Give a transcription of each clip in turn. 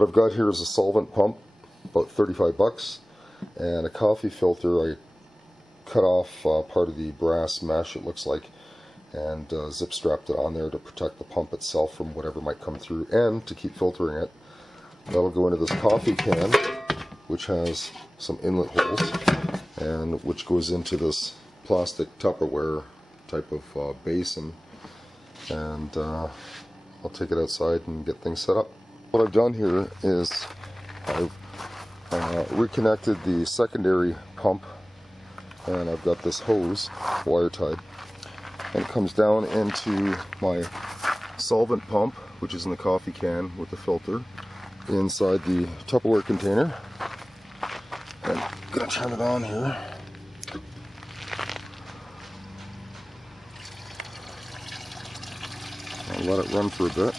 What I've got here is a solvent pump, about 35 bucks, and a coffee filter. I cut off part of the brass mesh, it looks like, and zip strapped it on there to protect the pump itself from whatever might come through and to keep filtering it. That'll go into this coffee can, which has some inlet holes, and which goes into this plastic Tupperware type of basin, and I'll take it outside and get things set up. What I've done here is I've reconnected the secondary pump, and I've got this hose wire tied, and it comes down into my solvent pump, which is in the coffee can with the filter, inside the Tupperware container. And I'm going to turn it on here. I'll let it run for a bit.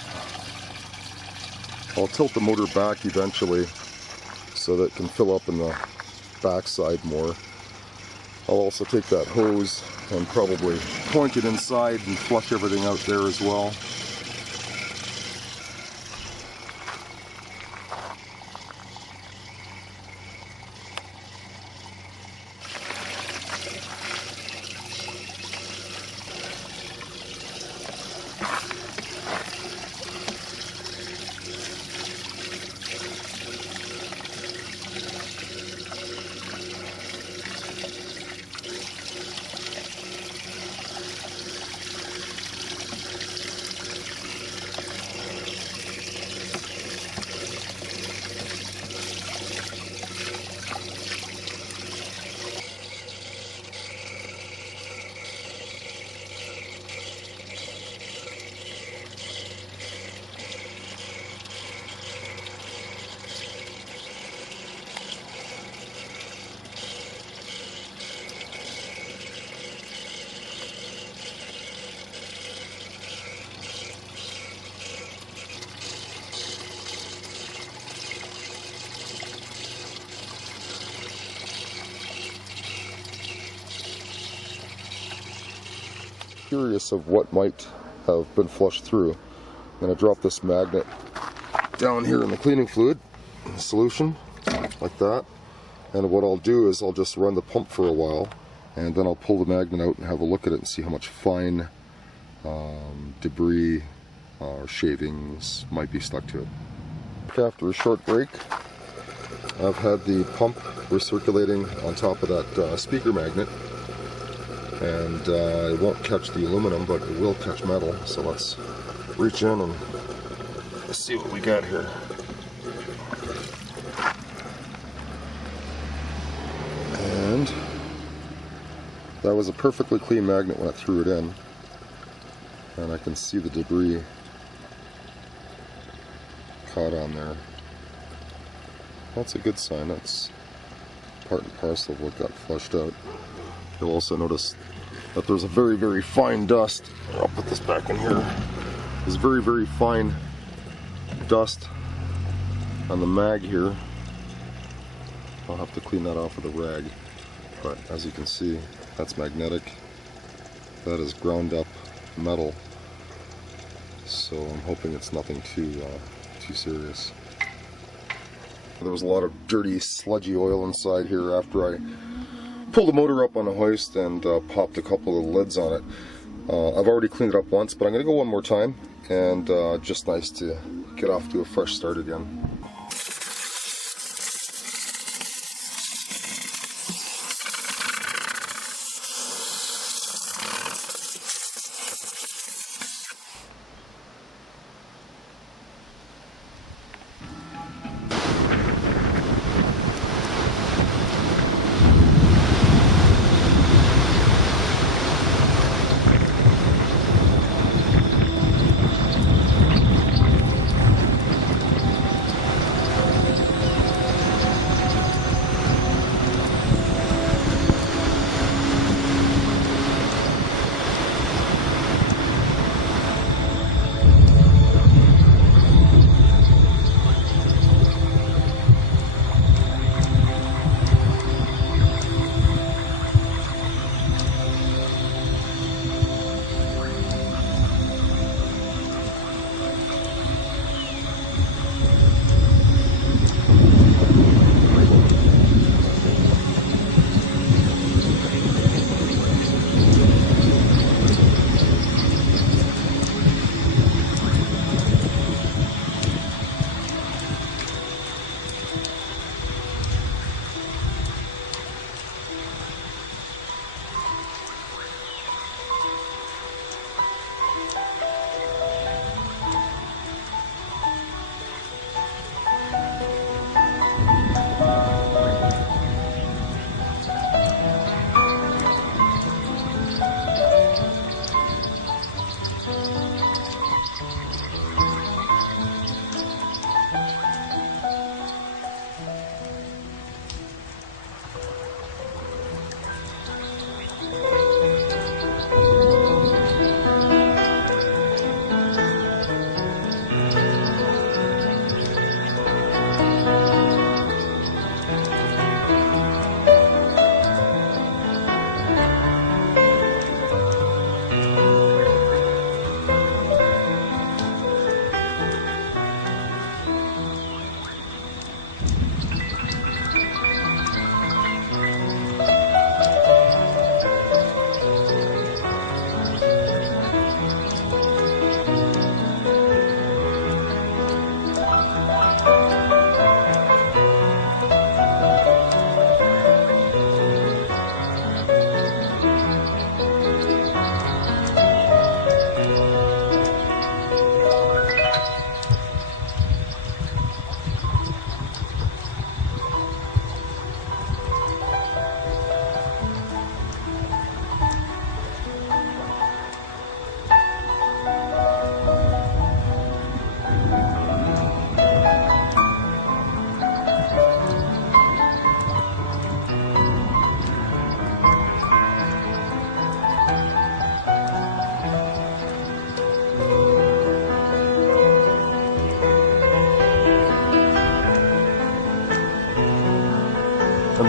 I'll tilt the motor back eventually so that it can fill up in the backside more. I'll also take that hose and probably point it inside and flush everything out there as well. Curious of what might have been flushed through. I'm going to drop this magnet down here in the cleaning fluid solution, like that. And what I'll do is I'll just run the pump for a while, and then I'll pull the magnet out and have a look at it and see how much fine debris or shavings might be stuck to it. After a short break, I've had the pump recirculating on top of that speaker magnet, and it won't catch the aluminum, but it will catch metal. So let's reach in and see what we got here. And that was a perfectly clean magnet when I threw it in, and I can see the debris caught on there. That's a good sign. That's part and parcel of what got flushed out. You'll also notice that there's a very, very fine dust. I'll put this back in here. There's very, very fine dust on the mag here. I'll have to clean that off with a rag. But as you can see, that's magnetic. That is ground up metal. So I'm hoping it's nothing too serious. There was a lot of dirty, sludgy oil inside here after I pulled the motor up on the hoist and popped a couple of lids on it. I've already cleaned it up once, but I'm going to go one more time, and just nice to get off to a fresh start again.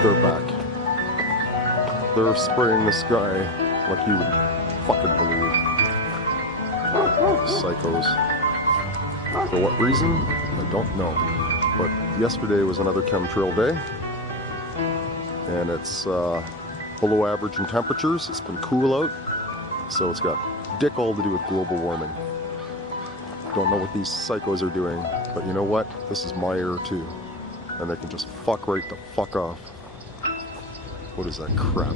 they're back. They're spraying the sky like you would fucking believe. Psychos. For what reason? I don't know. But yesterday was another chemtrail day. And it's below average in temperatures. It's been cool out. So it's got dick all to do with global warming. Don't know what these psychos are doing. But you know what? This is my air too. And they can just fuck right the fuck off. What is that crap?